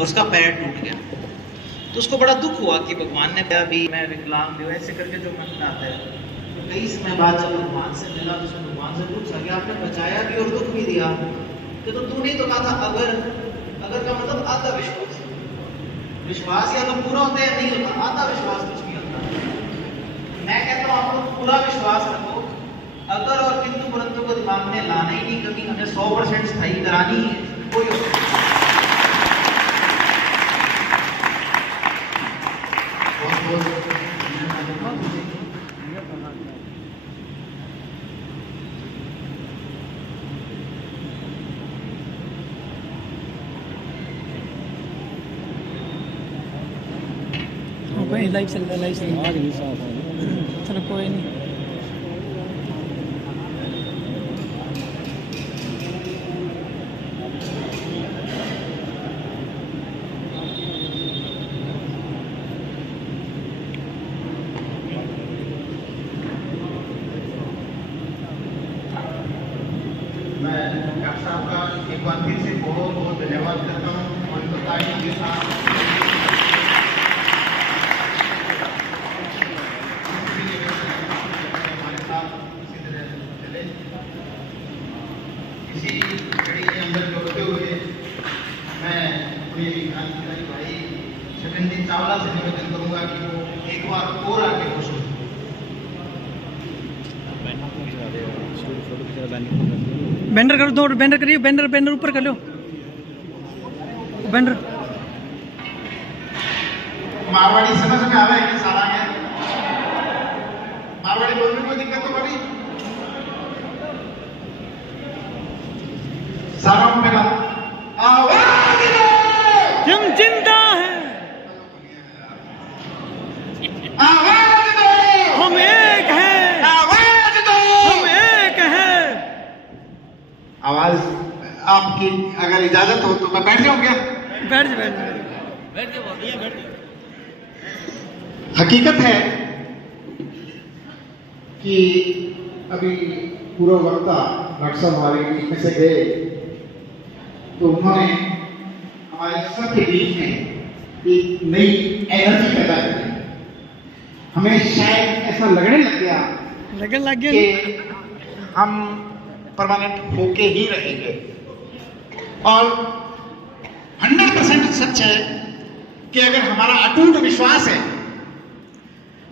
और उसका पैर टूट गया। तो उसको बड़ा दुख हुआ कि भगवान ने कहा भी मैं विकलांग हूँ, ऐसे करके जो मन में आता है। तो कई समय बाद जब भगवान से मिला तो उसने भगवान से पूछा कि आपने बचाया भी और दुख भी दिया, कि तो तूने तो कहा था अगर का मतलब आधा विश्वास। विश्वास या तो पूरा होता है नहीं होता, आधा विश्वास कुछ नहीं होता। मैं कहता हूँ आप लोग पूरा विश्वास रखो, अगर और किंतु परंतु को दिमाग में लाना ही नहीं, कभी हमें 100% स्थायी करानी है कोई लाइव चल रहा है, लाइव चल रहा है। चलो कोई नहीं। मैं डॉक्टर साहब का एक बार फिर से बहुत बहुत धन्यवाद करता हूँ और बताइए के साथ हमारे साथ इसी तरह चले। इसी घड़ी के अंदर जोड़ते हुए मैं अपने क्रांतिकारी भाई छगन चावला से निवेदन करूंगा कि वो एक बार और आगे खुश हो। बैंडर करो, दो बैंडर करिए, बैंडर ऊपर कर लो, बैंडर। मारवाड़ी समझ में आ रहा है कि सारा है मारवाड़ी बोलने में कोई दिक्कत तो बड़ी सारा मेरा आवाज दो, हम जिंदा है, आवाज दो, हम एक हैं, आवाज दो, हम एक हैं। आवाज आपकी अगर इजाजत हो तो मैं बैठ जाऊं क्या? बैठ जाओ। हकीकत है कि अभी पूर्व वक्ता डॉक्टर साहब हमारे बीच में से गए तो उन्होंने हमारे सबके बीच में एक नई एनर्जी पैदा की। हमें शायद ऐसा लगने लग गया कि हम परमानेंट होके ही रहेंगे और 100% सच है कि अगर हमारा अटूट विश्वास है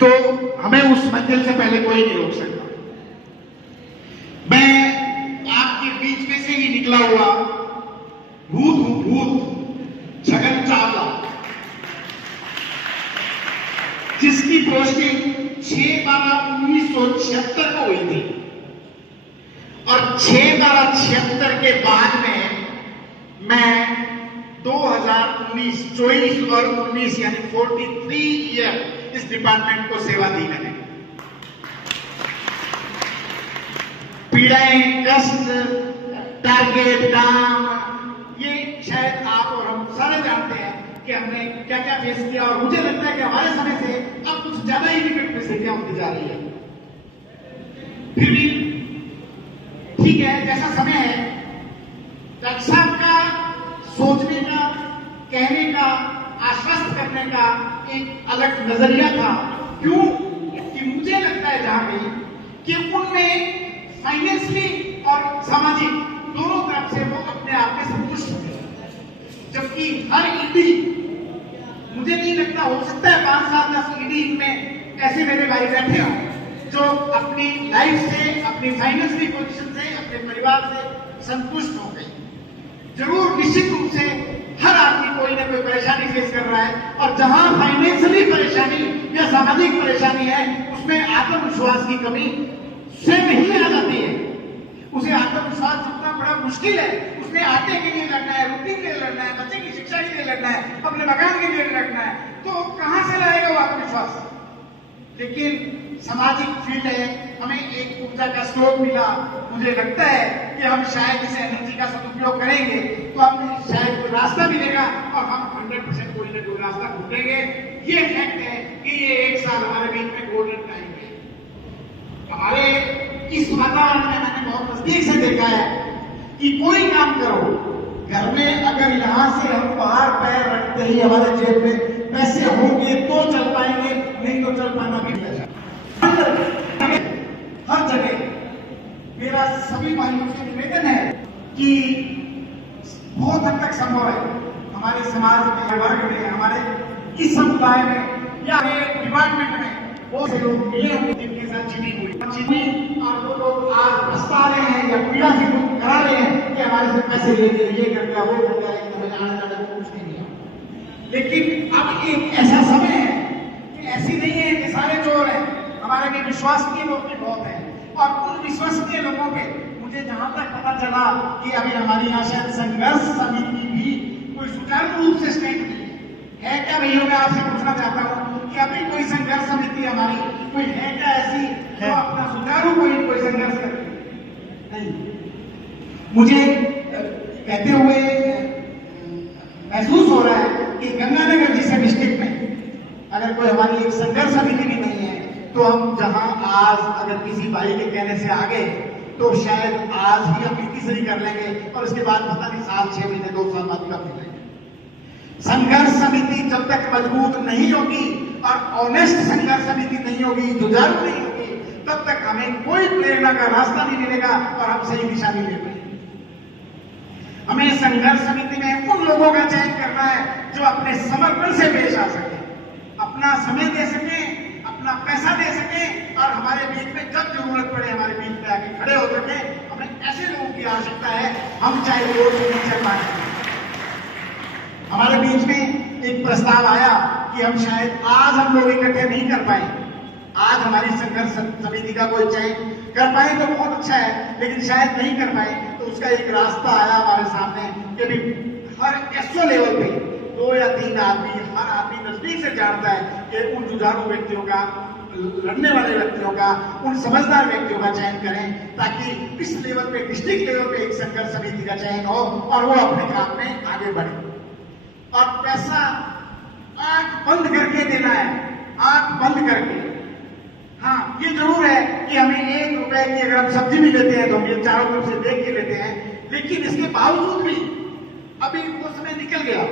तो हमें उस मंजिल से पहले कोई नहीं रोक सकता। मैं आपके बीच में से ही निकला हुआ भूत हूं, भूत छगन चावला, जिसकी पोस्टिंग 6/12/1976 को हुई थी और 6/12/76 के बाद में मैं 2019, 24 और 19 यानी 43 ईयर इस डिपार्टमेंट को सेवा दी मैंने। पीड़ाएं, कष्ट, टारगेट, दाम, ये शायद आप और हम सारे जानते हैं कि हमने क्या क्या फेस किया और मुझे लगता है कि हमारे समय से अब कुछ ज्यादा ही विकट परिस्थितियां होती जा रही है। फिर भी ठीक है, जैसा समय है, डॉक्टर साहब का सोचने का, कहने का, आश्वस्त करने का एक अलग नजरिया था। क्यों कि मुझे लगता है जहां भी कि उनमें फाइनेंशियली और सामाजिक दोनों तरफ से वो अपने आप में संतुष्ट थे, जबकि हर ईडी मुझे नहीं लगता, हो सकता है 5-7-10 ईडी में ऐसे मेरे भाई बैठे हों जो अपनी लाइफ से, अपनी फाइनेंशियली पोजीशन से, अपने परिवार से संतुष्ट हो गए। जरूर निश्चित रूप से हर आदमी कोई ना कोई परेशानी फेस कर रहा है और जहां फाइनेंशियली परेशानी या सामाजिक परेशानी है उसमें आत्मविश्वास की कमी स्वयं ही आ जाती है। उसे आत्मविश्वास जितना बड़ा मुश्किल है, उसने आटे के लिए लड़ना है, रोटी के लिए लड़ना है, बच्चे की शिक्षा के लिए लड़ना है, अपने मकान के लिए लड़ना है, तो कहां से लाएगा वो आत्मविश्वास? लेकिन सामाजिक फील्ड है, हमें एक ऊर्जा का स्रोत मिला। मुझे लगता है कि हम शायद इस एनर्जी का सदुपयोग करेंगे तो हमें शायद कोई रास्ता मिलेगा और हम 100% कोई ना कोई रास्ता ढूंढेंगे। ये फैक्ट है कि ये 1 साल हमारे बीच में गोल्डन टाइम है। हमारे इस वातावरण में मैंने बहुत नजदीक से देखा है कि कोई काम करो, घर में अगर यहां से हम बाहर पैर चाहिए, हमारे जेब में पैसे होंगे तो चल पाएंगे, नहीं तो चल पाना भी नहीं। हर जगह मेरा सभी भाइयों से निवेदन है कि बहुत हद तक संभव है हमारे समाज में, वर्ग में, हमारे इस समुदाय में या डिपार्टमेंट में बहुत से लोग मिले होंगे जिनके साथ चीटिंग हुई और वो लोग आज पछता रहे हैं या पीड़ा से करा रहे हैं कि हमारे से पैसे ले लिए, ये कर दिया, वो कर दिया, लेकिन आने जाने को कुछ नहीं मिला। लेकिन अब एक ऐसा समय है कि ऐसी नहीं है कि सारे चोर हैं, हमारे में विश्वसनीय लोग भी बहुत हैं और उन विश्वसनीय लोगों के मुझे जहां तक पता चला कि अभी हमारी यहाँ शायद संघर्ष समिति भी कोई सुचारू रूप से स्टैंड नहीं है क्या भैया? मैं आपसे पूछना चाहता हूँ कि अभी कोई संघर्ष समिति हमारी कोई है क्या ऐसी जो अपना सुचारू कोई संघर्ष कर नहीं? मुझे कहते हुए महसूस हो रहा है कि गंगानगर जैसे डिस्ट्रिक्ट में अगर कोई हमारी एक संघर्ष समिति भी नहीं है तो हम जहां आज अगर किसी भाई के कहने से आ गए तो शायद आज ही हम तीसरी कर लेंगे और उसके बाद पता नहीं साल 6 महीने 2 साल बाद कब मिलेंगे। संघर्ष समिति जब तक मजबूत नहीं होगी और ऑनेस्ट संघर्ष समिति नहीं होगी, जुझारू नहीं होगी, तब तक हमें कोई प्रेरणा का रास्ता नहीं मिलेगा और हम सही दिशा नहीं ले पाएंगे। हमें संघर्ष समिति में उन लोगों का चयन करना है जो अपने समर्पण से पेश आ सके, अपना समय दे सके, अपना पैसा दे सके और हमारे बीच में जब जरूरत पड़े हमारे बीच में आके खड़े हो सके। हमें ऐसे लोगों की आवश्यकता है, हम चाहे वोट नहीं चल पाए। हमारे बीच में एक प्रस्ताव आया कि हम शायद आज हम लोग इकट्ठे नहीं कर पाए, आज हमारी संघर्ष समिति का कोई चयन कर पाए तो बहुत अच्छा है, लेकिन शायद नहीं कर पाए तो उसका एक रास्ता आया हमारे सामने कि भी हर एसओ लेवल पे 2 या 3 आदमी, हर आदमी नजदीक से जानता है कि उन जुझारू व्यक्तियों का, लड़ने वाले व्यक्तियों का, उन समझदार व्यक्तियों का चयन करें ताकि इस लेवल पे, डिस्ट्रिक्ट लेवल पे एक संघर्ष समिति का चयन हो और वो अपने काम में आगे बढ़े। और पैसा आंख बंद करके देना है, आंख बंद करके। हाँ, ये जरूर है कि हमें 1 रुपए की अगर हम सब्जी भी लेते हैं तो हम ये चारों तरफ से देख के लेते हैं, लेकिन इसके बावजूद भी अभी वो समय निकल गया।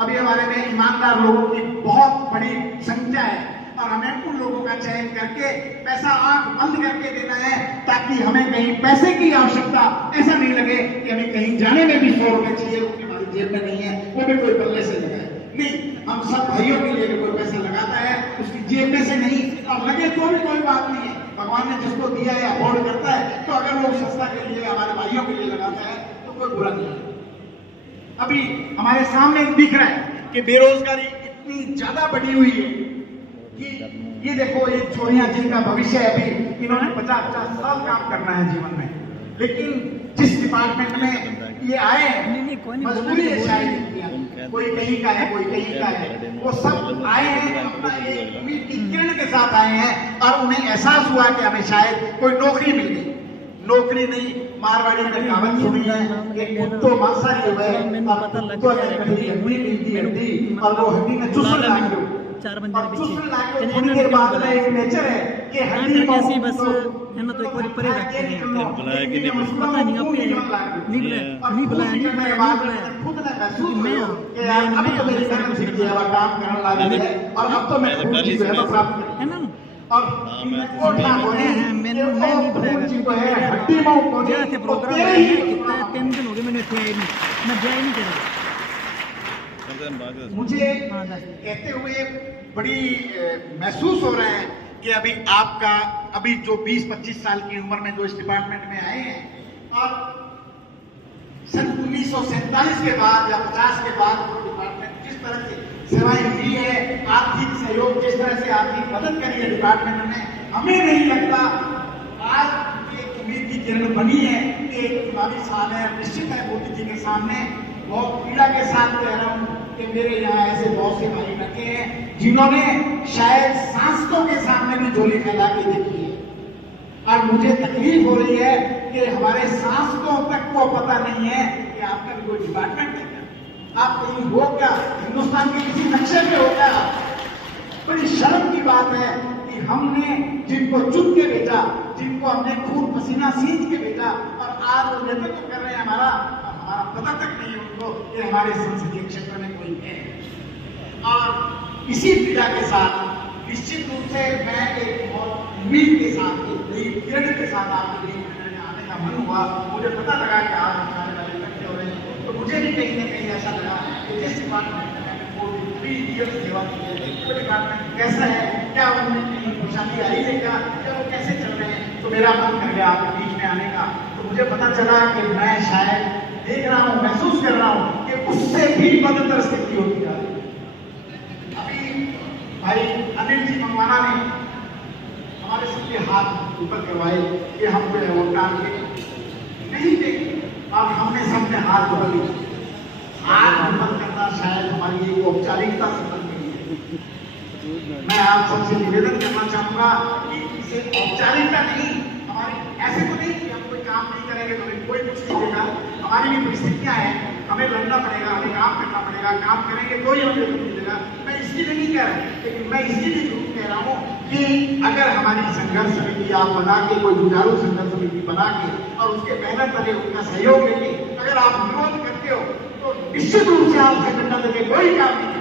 अभी हमारे में ईमानदार लोगों की बहुत बड़ी संख्या है और हमें उन लोगों का चयन करके पैसा आंख बंद करके देना है ताकि हमें कहीं पैसे की आवश्यकता ऐसा नहीं लगे कि हमें कहीं जाने में भी 100 रुपए चाहिए, हमारी जेब में नहीं है, वो भी कोई पल्ले से लगाए नहीं। हम सब भाइयों के लिए कोई पैसा लगाता है उसकी जेब में से नहीं, और लगे तो भी कोई बात नहीं है। भगवान ने जिसको दिया है अफोर्ड करता है तो अगर वो संस्था के लिए, हमारे भाइयों के लिए लगाता है तो कोई बुरा नहीं है। अभी हमारे सामने दिख रहा है कि बेरोजगारी इतनी ज्यादा बढ़ी हुई है कि ये देखो, ये छोरियां जिनका भविष्य है, अभी इन्होंने 50-50 साल काम करना है जीवन में, लेकिन जिस डिपार्टमेंट में ये आए मजबूरी है, शायद कोई कहीं का है, कोई कहीं का है, वो सब आए हैं अपना एक उम्मीद की किरण के साथ आए हैं और उन्हें एहसास हुआ कि हमें शायद कोई नौकरी मिल गई। नौकरी नहीं, मारवाड़ी में कहावत सुनी है, एक कुत्तो मांसा ही हुए और कुत्तो ने कभी हड्डी मिलती हड्डी और वो हड्डी में चुस्सू लाग दो, और चुस्सू लाग दो थोड़ी देर बाद में एक नेचर है कि हड्डी कैसी बस है ना, तो एक बार परे रखते हैं, बुलाया कि नहीं पता नहीं आप नहीं बुलाया खुद ने महसूस मैं अब तो मेरी कर्म सीख गया, काम करने लगा है और अब तो मैं खुद जो है प्राप्त है ना। और मैं नहीं बुलाया हड्डी में पहुंचे जैसे प्रोग्राम है कितना 3 दिन हो गए मैंने थे नहीं, मैं जाए नहीं कर मुझे कहते हुए बड़ी महसूस हो रहा है कि अभी आपका अभी जो 20-25 साल की उम्र में जो इस डिपार्टमेंट में आए हैं और सन 1947 के बाद या 50 के बाद वो डिपार्टमेंट जिस तरह से सेवाएं दी है, आर्थिक सहयोग जिस तरह से आर्थिक मदद करी है डिपार्टमेंट ने, हमें नहीं लगता आज एक उम्मीद की किरण बनी है कि एक चुनावी साल है। निश्चित है मोदी जी के सामने बहुत पीड़ा के साथ कह रहा हूँ कि मेरे यहाँ ऐसे बहुत से भाई बैठे हैं जिन्होंने शायद सांसदों के सामने भी झोली फैला के देखी है और मुझे तकलीफ हो रही है कि हमारे सांसदों तक को पता नहीं है कि आपका भी कोई डिपार्टमेंट है, आप कहीं हो क्या, हिंदुस्तान के किसी नक्शे पे हो क्या। बड़ी शर्म की बात है कि हमने जिनको चुन के भेजा, जिनको हमने खून पसीना सींच के भेजा और आज वो नेतृत्व कर रहे हैं, हमारा पता तक नहीं है उनको कि हमारे संसदीय क्षेत्र में कोई है। इसी पीड़ा के साथ निश्चित रूप से मैं एक बहुत उम्मीद के साथ, एक नई किरण के साथ आपके बीच में आने का मन हुआ। मुझे पता लगा कि आप हमारे वाले इकट्ठे हो रहे हैं, तो मुझे भी कहीं ना कहीं ऐसा लगा कि जिस डिपार्टमेंट में मैंने 43 ईयर्स सेवा की है, वो डिपार्टमेंट कैसा है, क्या उनमें कहीं परेशानी आई है, क्या वो कैसे चल रहे हैं, तो मेरा मन कर गया आपके बीच में आने का। तो मुझे पता चला कि मैं शायद देख रहा हूँ, महसूस कर रहा हूँ कि उससे भी बदतर स्थिति होती जा रही है। अभी भाई अनिल जी मंगवाना ने हमारे सबके हाथ ऊपर करवाए कि हम जो है वो टारगेट नहीं देंगे, और हमने सबने हाथ ऊपर लिए। हाथ ऊपर करना शायद हमारी एक औपचारिकता से बन गई है। मैं आप सबसे निवेदन करना चाहूंगा कि इसे औपचारिकता नहीं, हमारी ऐसे तो नहीं कि हम कोई काम नहीं करेंगे तो कोई कुछ नहीं देगा। हमारी भी परिस्थितियां हैं, हमें लड़ना पड़ेगा, हमें काम करना पड़ेगा, काम करेंगे तो ही हमें कुछ मिलेगा। मैं इसके लिए नहीं कह रहा, लेकिन मैं इसके लिए जरूर कह रहा हूँ कि अगर हमारी संघर्ष समिति आप बना के, कोई जुझारू संघर्ष समिति बना के और उसके बैनर तले उनका सहयोग लेके अगर आप विरोध करते हो तो निश्चित रूप से आप संगठन लेके कोई काम नहीं